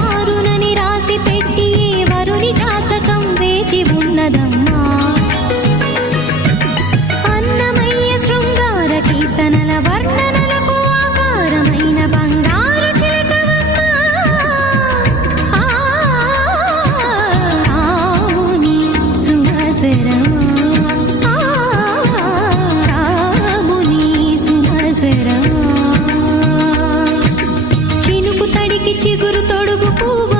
మారునని రాసి పెట్టి ఏ వరుని జాతకం వేచి ఉన్నదమ్మా. అన్నమయ్య శృంగార కీర్తనల వర్ణనలకు ఆకారమైన బంగారు చిలకవమ్మా. రాముని సుమసరమా, రాముని సుమసరమా. చినుకు తడికి చిగురు తొడుగు పువ్వు